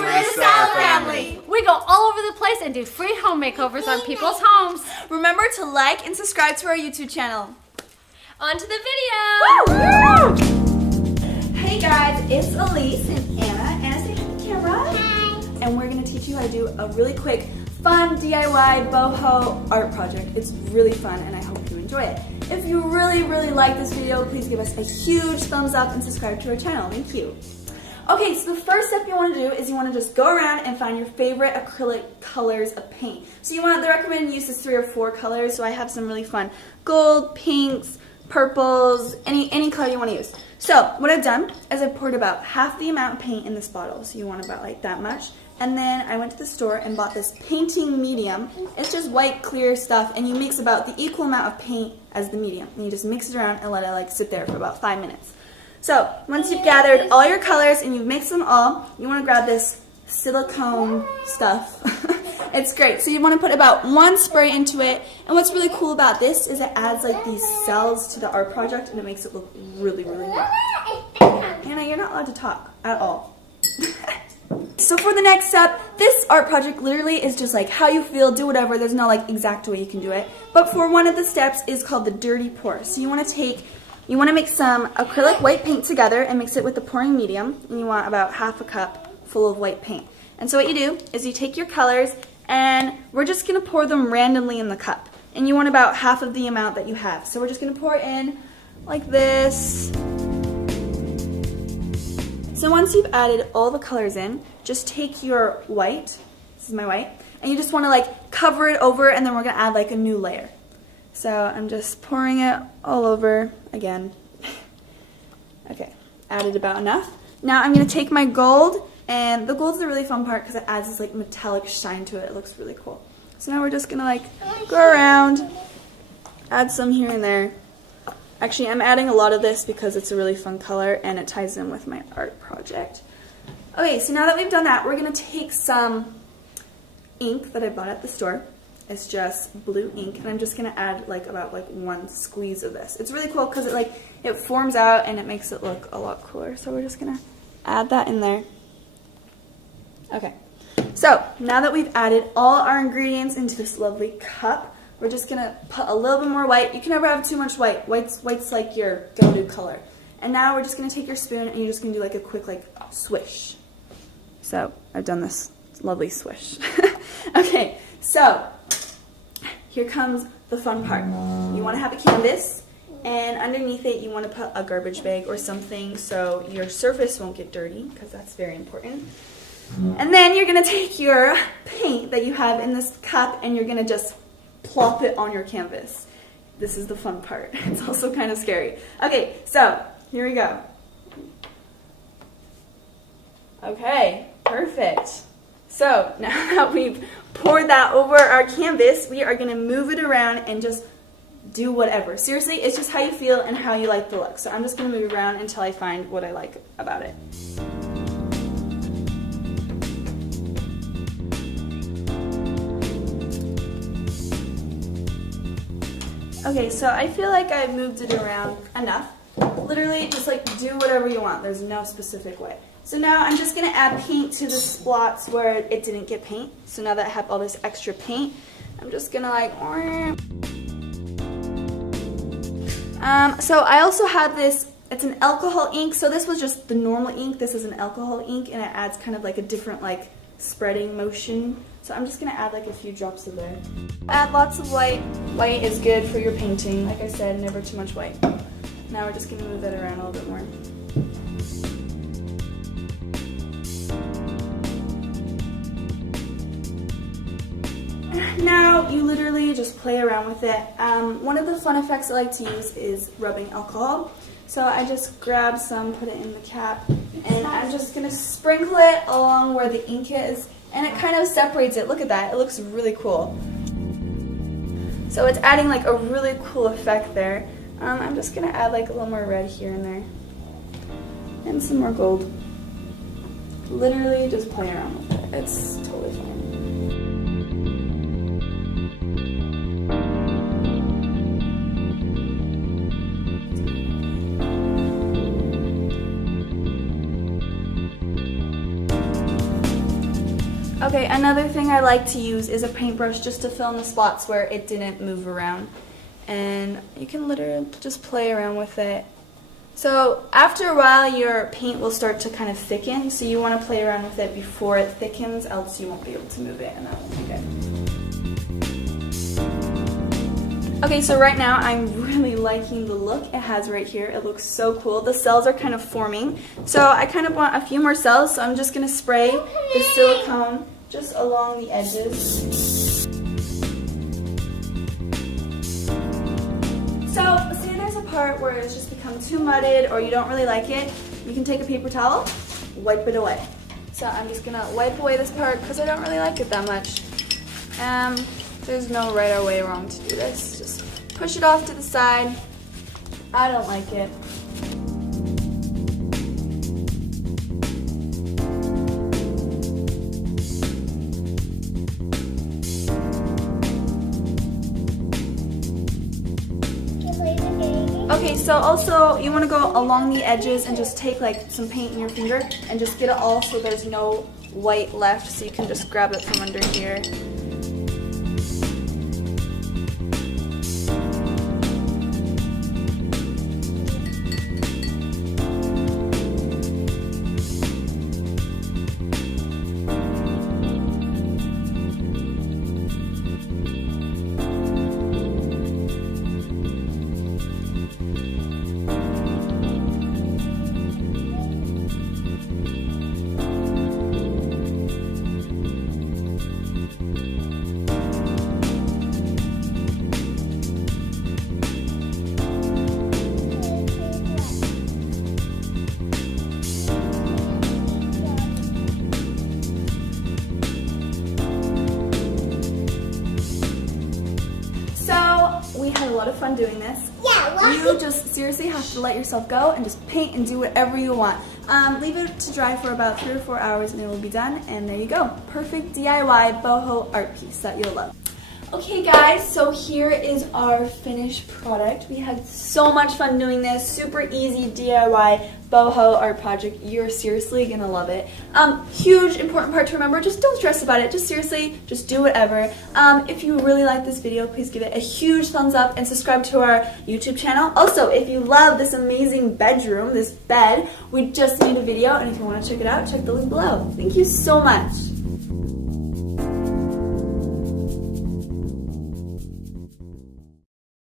We're the Style Family. We go all over the place and do free home makeovers on people's homes. Remember to like and subscribe to our YouTube channel. On to the video! Woo! Hey guys, it's Elise and Anna. Anna, say hi to the camera. Hi. And we're going to teach you how to do a really quick, fun DIY boho art project. It's really fun and I hope you enjoy it. If you really like this video, please give us a huge thumbs up and subscribe to our channel. Thank you. Okay, so the first step you want to do is you want to just go around and find your favorite acrylic colors of paint. So the recommended use is 3 or 4 colors. So I have some really fun gold, pinks, purples, any color you want to use. So what I've done is I poured about half the amount of paint in this bottle. So you want about like that much. And then I went to the store and bought this painting medium. It's just white clear stuff and you mix about the equal amount of paint as the medium. And you just mix it around and let it like sit there for about 5 minutes. So once you've gathered all your colors and you've mixed them all, you want to grab this silicone stuff. It's great. So you want to put about 1 spray into it. And what's really cool about this is it adds like these cells to the art project and it makes it look really well. Anna, you're not allowed to talk at all. So for the next step, this art project literally is just like how you feel, do whatever. There's no like exact way you can do it. But for one of the steps is called the dirty pour. So you want to mix some acrylic white paint together and mix it with the pouring medium. And you want about half a cup full of white paint. And so what you do is you take your colors and we're just going to pour them randomly in the cup. And you want about half of the amount that you have. So we're just going to pour in like this. So once you've added all the colors in, just take your white, this is my white, and you just want to like cover it over and then we're going to add like a new layer. So I'm just pouring it all over again. Okay, added about enough. Now I'm going to take my gold, and the gold's the really fun part because it adds this like metallic shine to it. It looks really cool. So now we're just going to like go around, add some here and there. Actually, I'm adding a lot of this because it's a really fun color and it ties in with my art project. Okay, so now that we've done that, we're going to take some ink that I bought at the store. It's just blue ink, and I'm just going to add like about 1 squeeze of this. It's really cool because it forms out and it makes it look a lot cooler. So we're just going to add that in there. Okay, so now that we've added all our ingredients into this lovely cup, we're just going to put a little bit more white. You can never have too much white. White's like your go-to color. And now we're just going to take your spoon and you're just going to do like a quick like swish. So I've done this lovely swish. Okay, so here comes the fun part. You want to have a canvas, and underneath it you want to put a garbage bag or something so your surface won't get dirty, because that's very important. And then you're going to take your paint that you have in this cup and you're going to just plop it on your canvas. This is the fun part. It's also kind of scary. Okay, so here we go. Okay, perfect. So now that we've poured that over our canvas, we are going to move it around and just do whatever. Seriously, it's just how you feel and how you like the look. So I'm just going to move it around until I find what I like about it. Okay, so I feel like I've moved it around enough. Literally, just like do whatever you want. There's no specific way. So now I'm just going to add paint to the spots where it didn't get paint. So now that I have all this extra paint, I'm just going to like... So I also have this, it's an alcohol ink. So this was just the normal ink. This is an alcohol ink and it adds kind of like a different like spreading motion. So I'm just going to add like a few drops of there. Add lots of white. White is good for your painting. Like I said, never too much white. Now we're just going to move that around a little bit more. Now you literally just play around with it. One of the fun effects I like to use is rubbing alcohol. So I just grab some, put it in the cap, and I'm just going to sprinkle it along where the ink is, and it kind of separates it. Look at that. It looks really cool. So it's adding like a really cool effect there. I'm just going to add like a little more red here and there, and some more gold. Literally just play around with it. It's totally fun. Okay, another thing I like to use is a paintbrush just to fill in the spots where it didn't move around. And you can literally just play around with it. So after a while your paint will start to kind of thicken, so you want to play around with it before it thickens, else you won't be able to move it and that won't be good. Okay, so right now I'm really liking the look it has right here. It looks so cool. The cells are kind of forming. So I kind of want a few more cells, so I'm just going to spray the silicone just along the edges. So say there's a part where it's just become too mudded or you don't really like it, you can take a paper towel, wipe it away. So I'm just going to wipe away this part because I don't really like it that much. There's no right or way wrong to do this. Just push it off to the side. I don't like it. Okay, so also you want to go along the edges and just take like some paint in your finger and just get it all so there's no white left, so you can just grab it from under here. We had a lot of fun doing this. Yeah, you just seriously have to let yourself go and just paint and do whatever you want. Leave it to dry for about 3 or 4 hours and it will be done, and there you go. Perfect DIY boho art piece that you'll love. Okay guys, so here is our finished product. We had so much fun doing this. Super easy DIY boho art project. You're seriously gonna love it. Huge important part to remember, just don't stress about it. Just seriously, just do whatever. If you really like this video, please give it a huge thumbs up and subscribe to our YouTube channel. Also, if you love this amazing bedroom, this bed, we just made a video, and if you want to check it out, check the link below. Thank you so much.